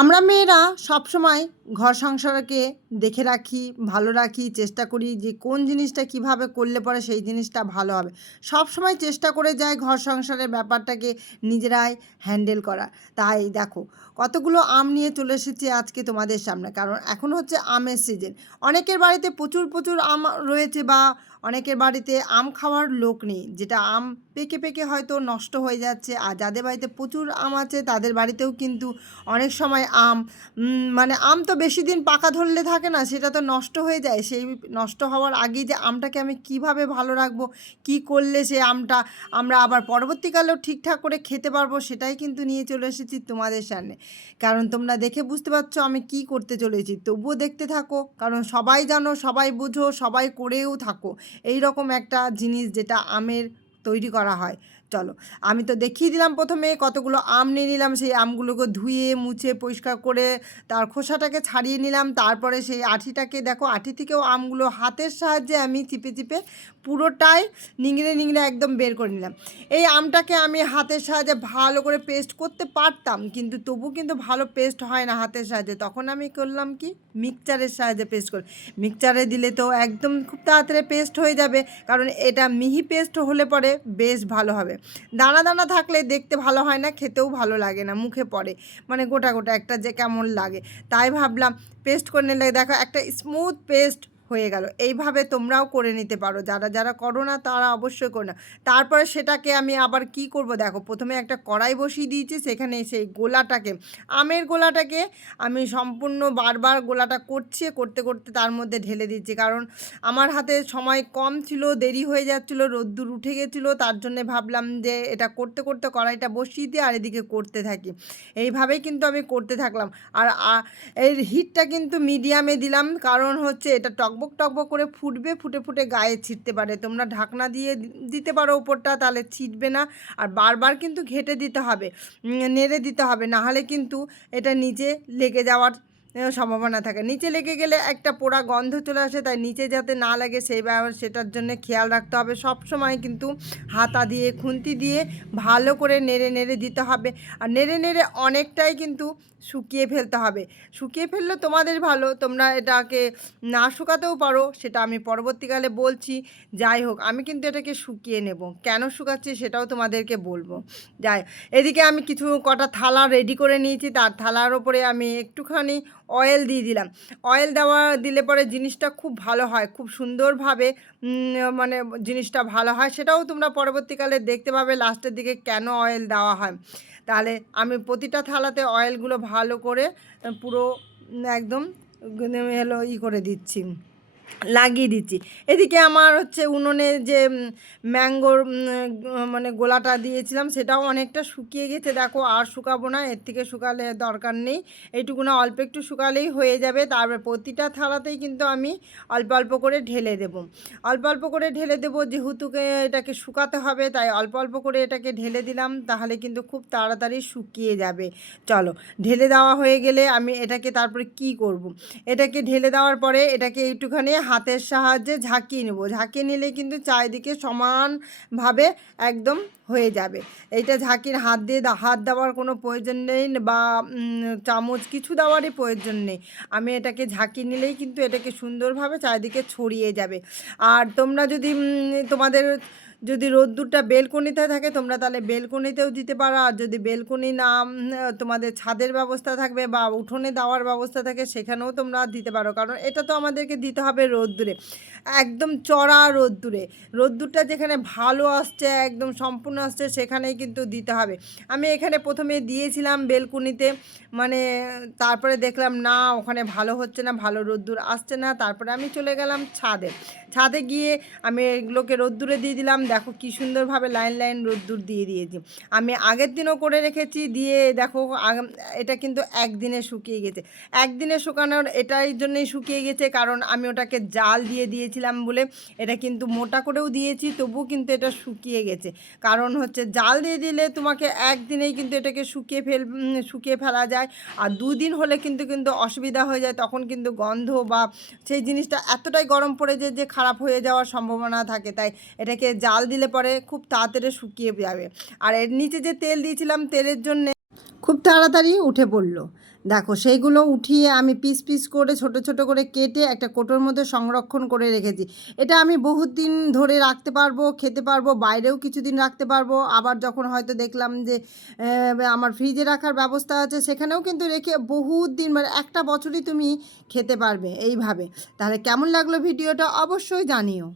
আমরা মেয়েরা সবসময় ঘর সংসারকে দেখে রাখি, ভালো রাখি, চেষ্টা করি যে কোন জিনিসটা কীভাবে করলে পরে সেই জিনিসটা ভালো হবে। সব সময় চেষ্টা করে যায় ঘর সংসারের ব্যাপারটাকে নিজেরাই হ্যান্ডেল করা তাই দেখো, কতগুলো আম নিয়ে চলে এসেছি আজকে তোমাদের সামনে। কারণ এখন হচ্ছে আমের সিজন অনেকের বাড়িতে প্রচুর প্রচুর আম রয়েছে বা অনেকের বাড়িতে আম খাওয়ার লোক নেই। যেটা আম পেকে পেকে হয়তো নষ্ট হয়ে যাচ্ছে। আর যাদের বাড়িতে প্রচুর আম আছে, তাদের বাড়িতেও কিন্তু অনেক সময় আম মানে আম তো বেশি দিন পাকা ধরলে থাকে না, সেটা তো নষ্ট হয়ে যায়। সেই নষ্ট হওয়ার আগেই যে আমটাকে আমি কীভাবে ভালো রাখব, কি করলে সে আমটা আমরা আবার পরবর্তীকালেও ঠিকঠাক করে খেতে পারব, সেটাই কিন্তু নিয়ে চলে এসেছি তোমাদের সামনে। কারণ তোমরা দেখে বুঝতে পারছ আমি কি করতে চলেছি। তবুও দেখতে থাকো, কারণ সবাই জানো, সবাই বুঝো, সবাই করেও থাকো। এই রকম একটা জিনিস যেটা আমের তৈরি করা হয়। চলো। আমি তো দেখিয়ে দিলাম প্রথমে, কতগুলো আম নিয়ে নিলাম, সেই আমগুলোকে ধুয়ে, মুছে, পরিষ্কার করে তার খোসাটাকে ছাড়িয়ে নিলাম। তারপরে সেই আঠিটাকে, দেখো আঠি থেকেও আমগুলো হাতের সাহায্যে আমি চিপে চিপে পুরোটাই নিংড়ে নিংড়ে একদম বের করে নিলাম। এই আমটাকে আমি হাতের সাহায্যে ভালো করে পেস্ট করতে পারতাম, কিন্তু তবু কিন্তু ভালো পেস্ট হয় না হাতের সাহায্যে। তখন আমি করলাম কি? মিক্সচারের সাহায্যে পেস্ট করি। মিক্সচারে দিলে তো একদম খুব তাড়াতাড়ি পেস্ট হয়ে যাবে, কারণ এটা মিহি পেস্ট হলে পরে বেশ ভালো হবে। দানা দানা থাকলে দেখতে ভালো হয় না, খেতেও ভালো লাগে না, মুখে পড়ে মানে গোটা গোটা একটা যে কেমন লাগে। তাই ভাবলাম পেস্ট করে নিলে দেখো একটা স্মুথ পেস্ট হয়ে গেল। এইভাবে তোমরাও করে নিতে পারো। যারা যারা করো না, তারা অবশ্যই করো না। তারপরে সেটাকে আমি আবার কি করব? দেখো, প্রথমে একটা কড়াই বসিয়ে দিয়েছি, সেখানে সেই গোলাটাকে, আমের গোলাটাকে আমি সম্পূর্ণ বারবার গোলাটা করছি, করতে করতে তার মধ্যে ঢেলে দিচ্ছি কারণ আমার হাতে সময় কম ছিল, দেরি হয়ে যাচ্ছিল, রোদ্দুর উঠে গেছিল, তার জন্য ভাবলাম যে এটা করতে করতে কড়াইটা বসিয়ে দিয়ে আর এদিকে করতে থাকি। এইভাবেই কিন্তু আমি করতে থাকলাম। আর এর হিটটা কিন্তু মিডিয়ামে দিলাম। কারণ হচ্ছে এটা টকবক টকবক করে ফুটবে, ফুটে ফুটে গায়ে ছিটতে পারে। তোমরা ঢাকনা দিয়ে দিতে পারো ওপরটা, তাহলে ছিটবে না। আর বারবার কিন্তু ঘেটে দিতে হবে নেড়ে দিতে হবে। নাহলে কিন্তু এটা নিজে লেগে যাওয়ার সম্ভাবনা থাকে। নিচে লেগে গেলে একটা পোড়া গন্ধ চলে আসে, তাই নিচে যাতে না লাগে সেই সেটার জন্য খেয়াল রাখতে হবে। সব সময় কিন্তু হাতা দিয়ে, খুন্তি দিয়ে ভালো করে নেড়ে নেড়ে দিতে হবে। আর নেড়ে নেড়ে অনেকটাই কিন্তু শুকিয়ে ফেলতে হবে। শুকিয়ে ফেললে তোমাদের ভালো, তোমরা এটাকে না শুকাতেও পারো, সেটা আমি পরবর্তীকালে বলছি। যাই হোক, আমি কিন্তু এটাকে শুকিয়ে নেব। কেন শুকাচ্ছি সেটাও তোমাদেরকে বলব। যাই, এদিকে আমি কিছু কটা থালা রেডি করে নিয়েছি। তার থালার ওপরে আমি একটুখানি অয়েল দিয়ে দিলাম। অয়েল দেওয়া, দিলে পরে জিনিসটা খুব ভালো হয়, খুব সুন্দরভাবে মানে জিনিসটা ভালো হয়। সেটাও তোমরা পরবর্তীকালে দেখতে পাবে লাস্টের দিকে কেন অয়েল দেওয়া হয়। তাহলে আমি প্রতিটা থালাতে অয়েলগুলো ভালো করে, পুরো একদম হলো ই করে দিচ্ছি। লাগিয়ে দিচ্ছি। এদিকে আমার হচ্ছে উনুনে যে ম্যাঙ্গোর মানে গোলাটা দিয়েছিলাম, সেটাও অনেকটা শুকিয়ে গেছে। দেখো, আর শুকাবো না, এর থেকে শুকালে দরকার নেই। এইটুকু না, অল্প একটু শুকালেই হয়ে যাবে। তারপর প্রতিটা থালাতেই কিন্তু আমি অল্প অল্প করে ঢেলে দেবো। অল্প অল্প করে ঢেলে দেবো যেহেতুকে এটাকে শুকাতে হবে, তাই অল্প অল্প করে এটাকে ঢেলে দিলাম, তাহলে কিন্তু খুব তাড়াতাড়ি শুকিয়ে যাবে। চলো, ঢেলে দেওয়া হয়ে গেলে আমি এটাকে তারপরে কি করব। এটাকে ঢেলে দেওয়ার পরে এটাকে একটুখানি হাতের সাহায্যে ঝাঁকিয়ে নেব। ঝাঁকিয়ে নিলে কিন্তু চারিদিকে সমানভাবে একদম হয়ে যাবে। এইটা ঝাঁকির হাত দিয়ে হাত দেওয়ার কোনো প্রয়োজন নেই বা চামচ কিছু দেওয়ারই প্রয়োজন নেই। আমি এটাকে ঝাঁকি নিলেই কিন্তু এটাকে সুন্দরভাবে চারিদিকে ছড়িয়ে যাবে। আর তোমরা যদি তোমাদের যদি রোদ্দুরটা বেলকনিতে থাকে, তোমরা তাহলে বেলকনিতেও দিতে পারো। আর যদি বেলকনি না তোমাদের ছাদের ব্যবস্থা থাকবে বা উঠোনে দেওয়ার ব্যবস্থা থাকে, সেখানেও তোমরা দিতে পারো। কারণ এটা তো আমাদেরকে দিতে হবে রোদ্দুরে। একদম চড়া রোদ্দুরে। রোদ্দুরটা যেখানে ভালো আসছে, একদম সম্পূর্ণ আসছে, সেখানেই কিন্তু দিতে হবে। আমি এখানে প্রথমে দিয়েছিলাম বেলকুনিতে মানে তারপরে দেখলাম, না, ওখানে ভালো হচ্ছে না, ভালো রোদ্দুর আসছে না। তারপরে আমি চলে গেলাম ছাদে। ছাদে গিয়ে আমি এগুলোকে রোদ্দুরে দিয়ে দিলাম। দেখো কি সুন্দরভাবে লাইন লাইন রোদ্দুর দিয়ে দিয়েছি। আমি আগের দিনও করে রেখেছি, দিয়ে দেখো এটা কিন্তু একদিনে শুকিয়ে গেছে। একদিনে শুকানোর এটাই জন্যই শুকিয়ে গেছে, কারণ আমি ওটাকে জাল দিয়ে দিয়েছিলাম বলে এটা কিন্তু মোটা করেও দিয়েছি, তবুও কিন্তু এটা শুকিয়ে গেছে। কারণ হচ্ছে জাল দিয়ে দিলে তোমাকে একদিনেই কিন্তু এটাকে শুকিয়ে ফেল শুকিয়ে ফেলা যায়। আর দুদিন হলে কিন্তু কিন্তু অসুবিধা হয়ে যায়, তখন কিন্তু গন্ধ বা সেই জিনিসটা এতটাই গরম পড়ে যায় যে খারাপ হয়ে যাওয়ার সম্ভাবনা থাকে। তাই এটাকে জাল দিলে পরে খুব তাড়াতাড়ি শুকিয়ে যাবে। আর এর নিচে যে তেল দিয়েছিলাম তেলের জন্য খুব তাড়াতাড়ি উঠে পড়ল। দেখো, সেইগুলো উঠিয়ে আমি পিস পিস করে, ছোট ছোট করে কেটে একটা কোটোর মধ্যে সংরক্ষণ করে রেখেছি। এটা আমি বহুত দিন ধরে রাখতে পারব, খেতে পারব, বাইরেও কিছুদিন রাখতে পারব। আবার যখন হয়তো দেখলাম যে আমার ফ্রিজে রাখার ব্যবস্থা আছে, সেখানেও কিন্তু রেখে বহুত দিন মানে একটা বছরই তুমি খেতে পারবে এইভাবে। তাহলে কেমন লাগল ভিডিওটা অবশ্যই জানিও।